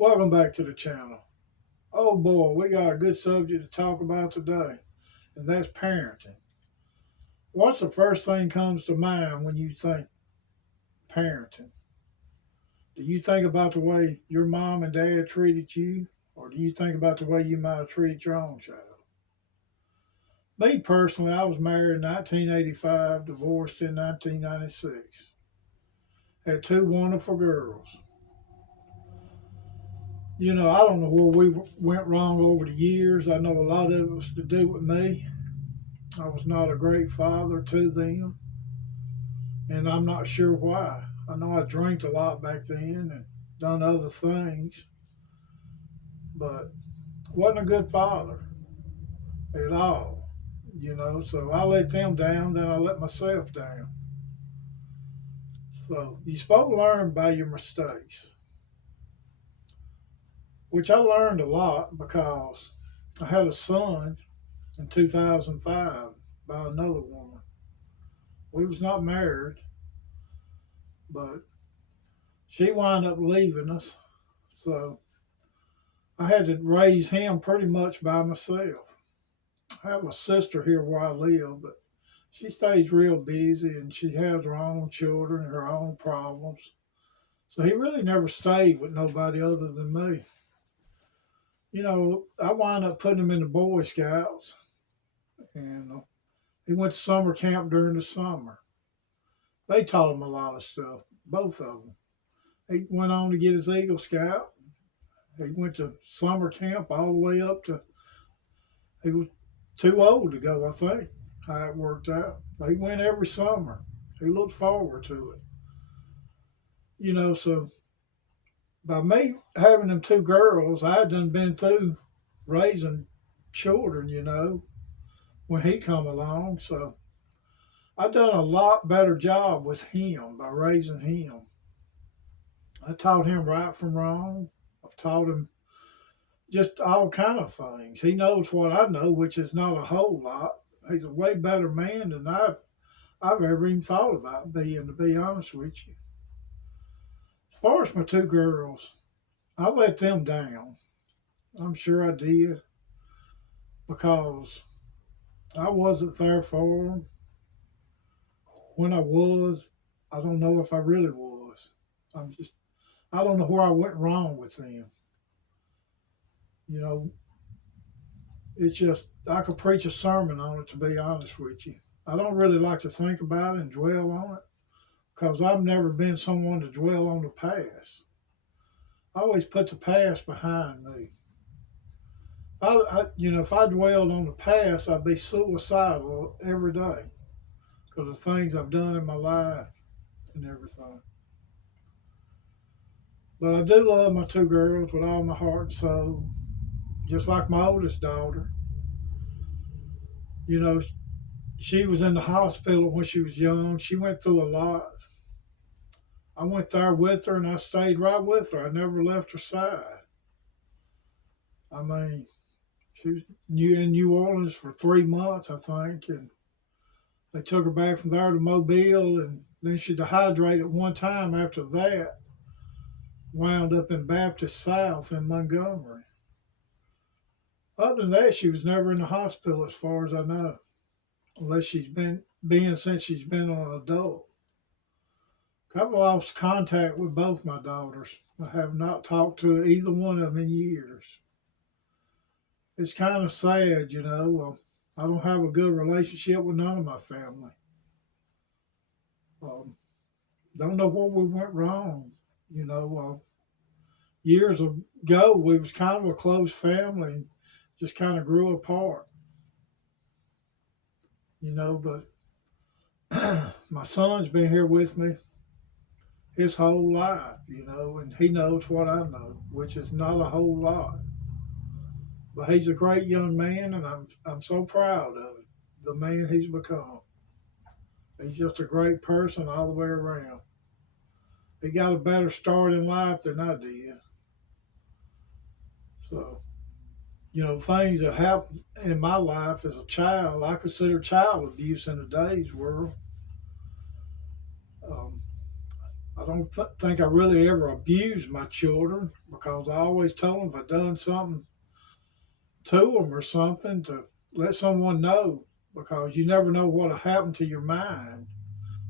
Welcome back to the channel. Oh boy, we got a good subject to talk about today, and that's parenting. What's the first thing comes to mind when you think parenting? Do you think about the way your mom and dad treated you, or do you think about the way you might have treated your own child? Me personally, I was married in 1985, divorced in 1996. Had two wonderful girls. I don't know where we went wrong over the years. I know a lot of it was to do with me. I was not a great father to them, and I'm not sure why. I know I drank a lot back then and done other things, but wasn't a good father at all. So I let them down, then I let myself down. So you're supposed to learn by your mistakes, which I learned a lot because I had a son in 2005 by another woman. We was not married, but she wound up leaving us. So I had to raise him pretty much by myself. I have a sister here where I live, but she stays real busy and she has her own children, her own problems. So he really never stayed with nobody other than me. I wound up putting him in the Boy Scouts, and he went to summer camp during the summer. They taught him a lot of stuff, both of them. He went on to get his Eagle Scout. He went to summer camp all the way up to, he was too old to go, I think, how it worked out. But he went every summer. He looked forward to it. So by me having them two girls, I had done been through raising children, when he come along. So I done a lot better job with him by raising him. I taught him right from wrong. I've taught him just all kind of things. He knows what I know, which is not a whole lot. He's a way better man than I've ever even thought about being, to be honest with you. As far as my two girls, I let them down. I'm sure I did because I wasn't there for them. When I was, I don't know if I really was. I don't know where I went wrong with them. You know, it's just, I could preach a sermon on it, to be honest with you. I don't really like to think about it and dwell on it because I've never been someone to dwell on the past. I always put the past behind me. If I dwelled on the past, I'd be suicidal every day because of things I've done in my life and everything. But I do love my two girls with all my heart and soul, just like my oldest daughter. You know, she was in the hospital when she was young. She went through a lot. I went there with her and I stayed right with her. I never left her side. I mean, she was in New Orleans for 3 months, I think, and they took her back from there to Mobile, and then she dehydrated one time after that, wound up in Baptist South in Montgomery. Other than that, she was never in the hospital as far as I know, unless she's been since she's been an adult. I've lost contact with both my daughters. I have not talked to either one of them in years. It's kind of sad, I don't have a good relationship with none of my family. Um, don't know where we went wrong. Years ago, we was kind of a close family and just kind of grew apart, but my son's been here with me his whole life, and he knows what I know, which is not a whole lot. But he's a great young man, and I'm so proud of him, the man he's become. He's just a great person all the way around. He got a better start in life than I did. So, things that happened in my life as a child, I consider child abuse in today's world. Um, I don't think I really ever abused my children because I always told them if I done something to them or something to let someone know because you never know what'll happen to your mind.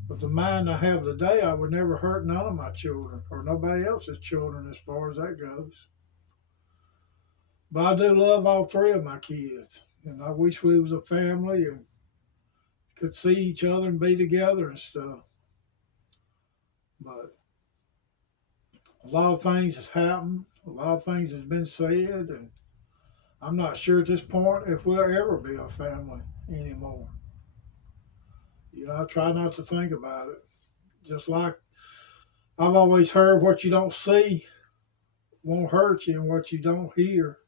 With the mind I have today, I would never hurt none of my children or nobody else's children as far as that goes. But I do love all three of my kids, and I wish we was a family and could see each other and be together and stuff. But a lot of things has happened, a lot of things has been said, and I'm not sure at this point if we'll ever be a family anymore. I try not to think about it. Just like I've always heard, what you don't see won't hurt you, and what you don't hear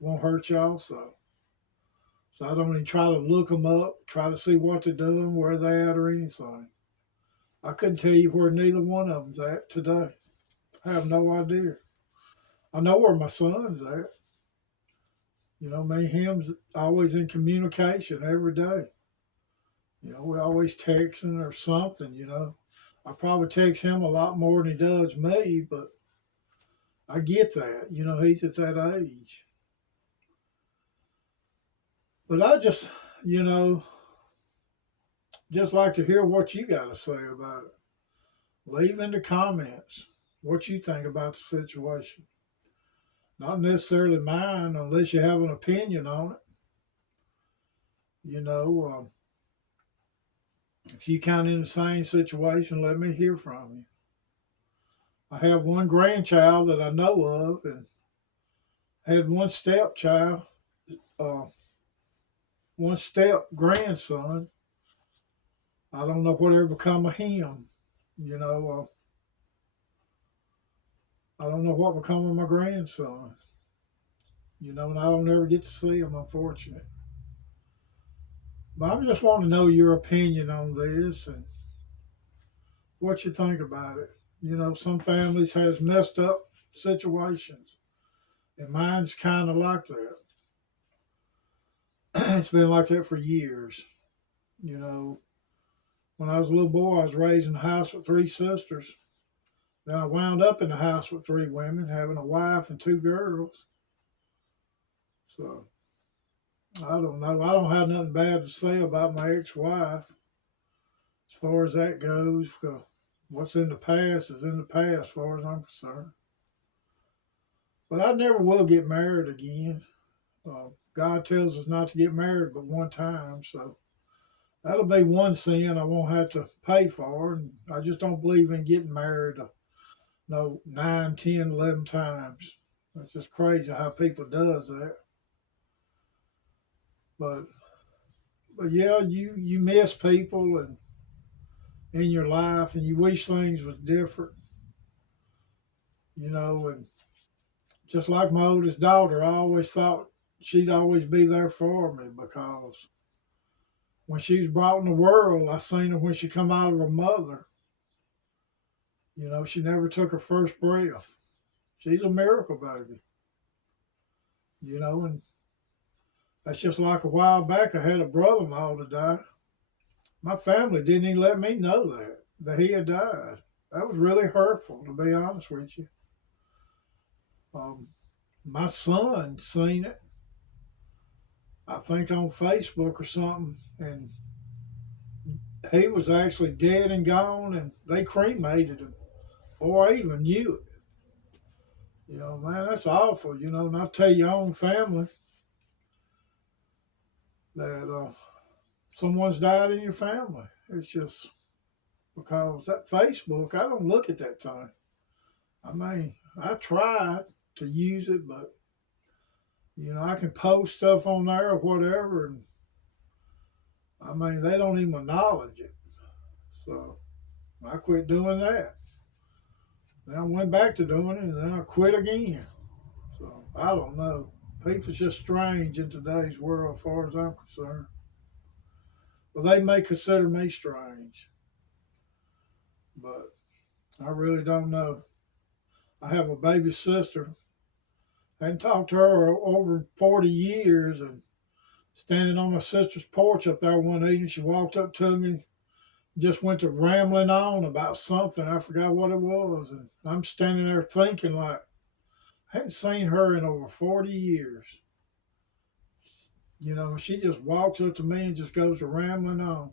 won't hurt you also. So I don't even try to look them up, try to see what they're doing, where they're at, or anything. I couldn't tell you where neither one of them's at today. I have no idea. I know where my son's at. Me and him's always in communication every day. We always texting or something. I probably text him a lot more than he does me, but I get that. He's at that age. But I you know, just like to hear what you got to say about it. Leave in the comments what you think about the situation. Not necessarily mine, unless you have an opinion on it. If you kind of in the same situation, let me hear from you. I have one grandchild that I know of, and had one stepchild, uh, one step grandson. I don't know whatever become of him. I don't know what become of my grandson. And I don't ever get to see him, unfortunately. But I just want to know your opinion on this and what you think about it. Some families has messed up situations, and mine's kind of like that. It's been like that for years. You know, when I was a little boy, I was raised in a house with three sisters. Then I wound up in a house with three women, having a wife and two girls. So I don't know. I don't have nothing bad to say about my ex-wife as far as that goes. What's in the past is in the past, as far as I'm concerned. But I never will get married again. God tells us not to get married but one time, so that'll be one sin I won't have to pay for. And I just don't believe in getting married, no, 9, 10, 11 times. It's just crazy how people does that. But but yeah, you miss people and in your life, and you wish things was different. And just like my oldest daughter, I always thought she'd always be there for me because when she was brought in the world, I seen her when she come out of her mother. She never took her first breath. She's a miracle baby. And that's just like a while back. I had a brother-in-law to die. My family didn't even let me know that he had died. That was really hurtful, to be honest with you. Um, my son seen it, I think on Facebook or something, and he was actually dead and gone, and they cremated him before I even knew it. Man, that's awful. Not tell your own family that someone's died in your family. It's just because that Facebook, I don't look at that thing. I mean, I try to use it, but I can post stuff on there or whatever, and I mean, they don't even acknowledge it. So I quit doing that. Then I went back to doing it, and then I quit again. So I don't know. People's just strange in today's world, as far as I'm concerned. Well, they may consider me strange, but I really don't know. I have a baby sister. I hadn't talked to her over 40 years, and standing on my sister's porch up there one evening, she walked up to me, just went to rambling on about something. I forgot what it was. And I'm standing there thinking, like, I hadn't seen her in over 40 years. She just walks up to me and just goes to rambling on.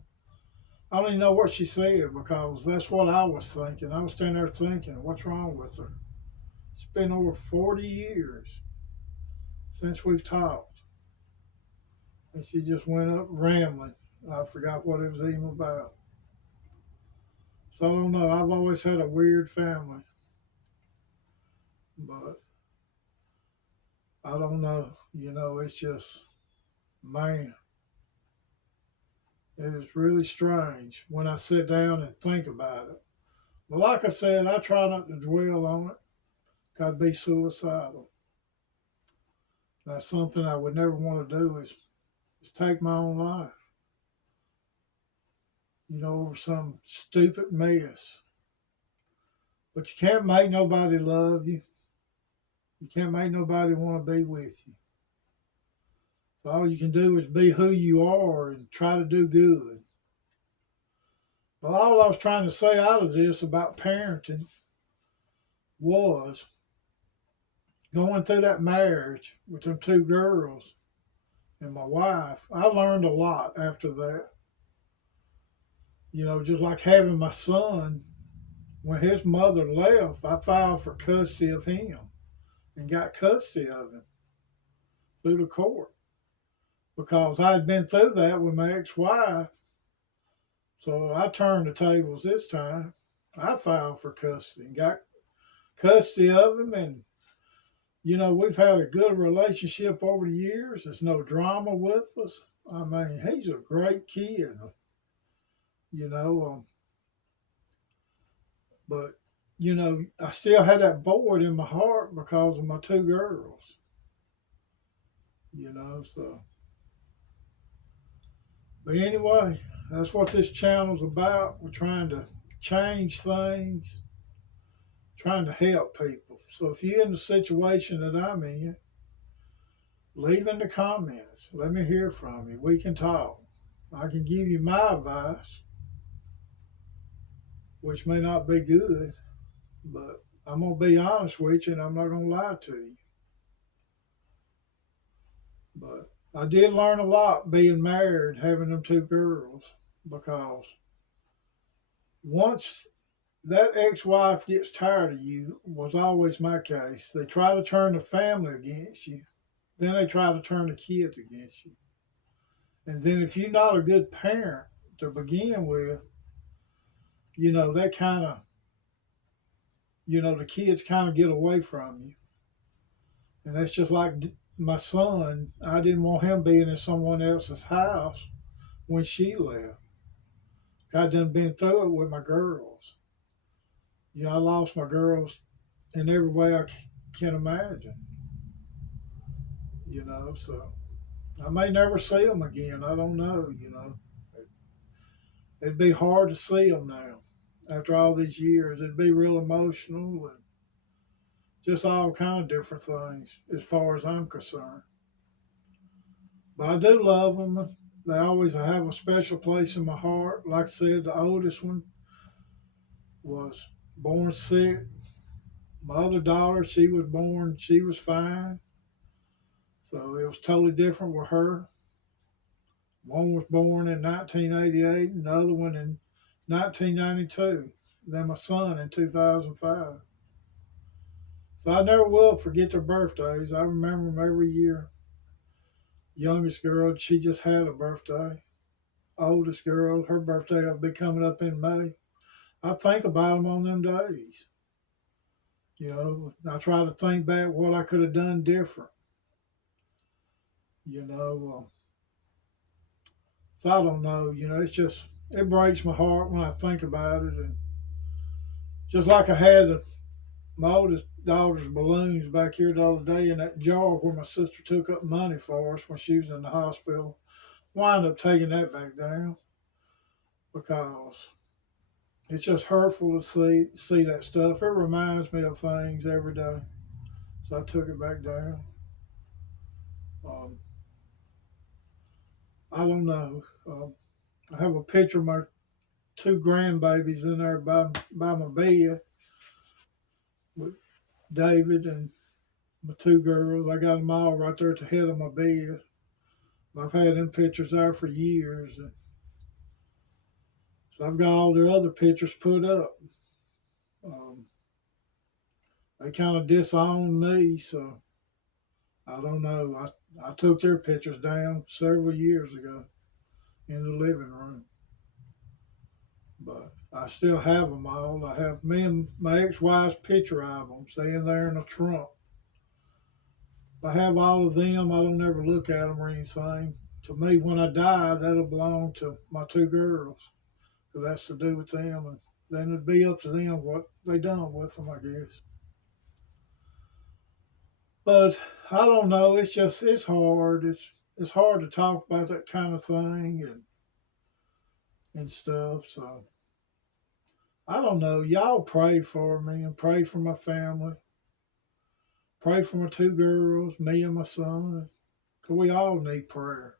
I don't even know what she said because that's what I was thinking. I was standing there thinking, what's wrong with her? It's been over 40 years since we've talked. And she just went up rambling. I forgot what it was even about. So I don't know. I've always had a weird family, but I don't know. It's just, man, it is really strange when I sit down and think about it. But like I said, I try not to dwell on it. I'd be suicidal. That's something I would never want to do is take my own life, over some stupid mess. But you can't make nobody love you. You can't make nobody want to be with you. So all you can do is be who you are and try to do good. But all I was trying to say out of this about parenting was going through that marriage with them two girls and my wife. I learned a lot after that. Just like having my son, when his mother left, I filed for custody of him and got custody of him through the court because I had been through that with my ex wife. So I turned the tables this time. I filed for custody and got custody of him. And, we've had a good relationship over the years. There's no drama with us. I mean, he's a great kid, you know. But, I still had that void in my heart because of my two girls, so. But anyway, that's what this channel's about. We're trying to change things, trying to help people. So if you're in the situation that I'm in, leave in the comments. Let me hear from you. We can talk. I can give you my advice, which may not be good, but I'm going to be honest with you and I'm not going to lie to you. But I did learn a lot being married, having them two girls, because once that ex-wife gets tired of you, was always my case. They try to turn the family against you. Then they try to turn the kids against you. And then if you're not a good parent to begin with, that kind of, the kids kind of get away from you. And that's just like my son. I didn't want him being in someone else's house when she left. I done been through it with my girls. I lost my girls in every way I can imagine. So I may never see them again. I don't know. It'd be hard to see them now after all these years. It'd be real emotional and just all kind of different things as far as I'm concerned. But I do love them. They always have a special place in my heart. Like I said, the oldest one was born sick. My other daughter, she was fine. So it was totally different with her. One was born in 1988 and the other one in 1992. Then my son in 2005. So I never will forget their birthdays. I remember them every year. Youngest girl, she just had a birthday. Oldest girl, her birthday will be coming up in May. I think about them on them days. I try to think back what I could have done different. You know, so I don't know. It breaks my heart when I think about it. And just like I had my oldest daughter's balloons back here the other day in that jar where my sister took up money for us when she was in the hospital. Wind up taking that back down because it's just hurtful to see that stuff. It reminds me of things every day, so I took it back down. Um, I don't know. I have a picture of my two grandbabies in there by my bed with David and my two girls. I got them all right there at the head of my bed. I've had them pictures there for years. And so I've got all their other pictures put up. Um, they kind of disowned me, so I don't know. I took their pictures down several years ago in the living room, but I still have them all. I have me and my ex-wife's picture albums. They in there in a trunk. I have all of them. I don't ever look at them or anything. To me, when I die, that'll belong to my two girls. So that's to do with them, and then it'd be up to them what they done with them, I guess. But I don't know. It's hard. It's hard to talk about that kind of thing and stuff. So I don't know. Y'all pray for me and pray for my family. Pray for my two girls, me and my son. 'Cause we all need prayer.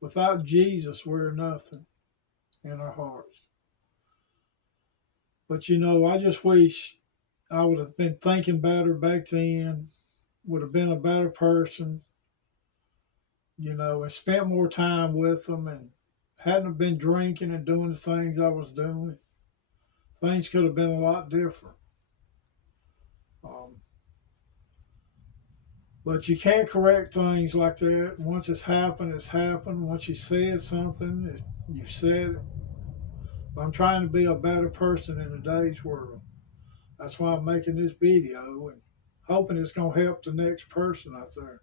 Without Jesus, we're nothing in our hearts. But I just wish I would have been thinking better back then, would have been a better person, and spent more time with them and hadn't been drinking and doing the things I was doing. Things could have been a lot different. Um, but you can't correct things like that. Once it's happened, it's happened. Once you said something, you've said it. I'm trying to be a better person in today's world. That's why I'm making this video and hoping it's going to help the next person out there.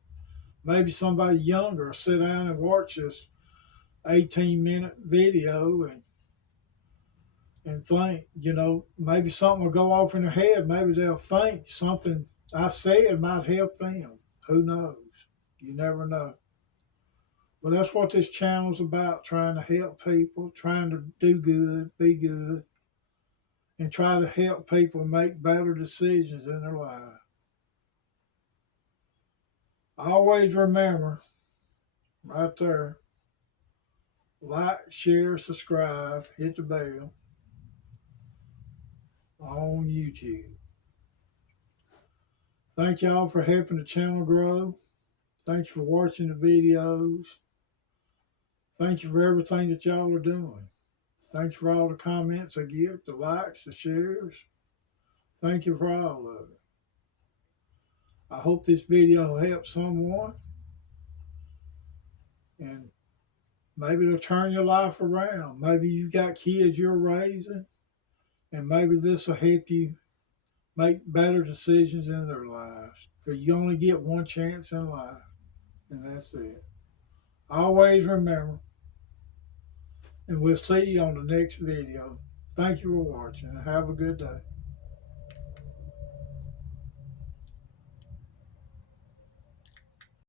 Maybe somebody younger will sit down and watch this 18-minute video and think, maybe something will go off in their head. Maybe they'll think something I said might help them. Who knows? You never know. But that's what this channel's about, trying to help people, trying to do good, be good, and try to help people make better decisions in their lives. Always remember, right there, like, share, subscribe, hit the bell on YouTube. Thank y'all for helping the channel grow. Thank you for watching the videos. Thank you for everything that y'all are doing. Thank you for all the comments I get, the likes, the shares. Thank you for all of it. I hope this video will help someone. And maybe it'll turn your life around. Maybe you got kids you're raising. And maybe this will help you make better decisions in their lives. Because you only get one chance in life. And that's it. Always remember. And we'll see you on the next video. Thank you for watching and have a good day.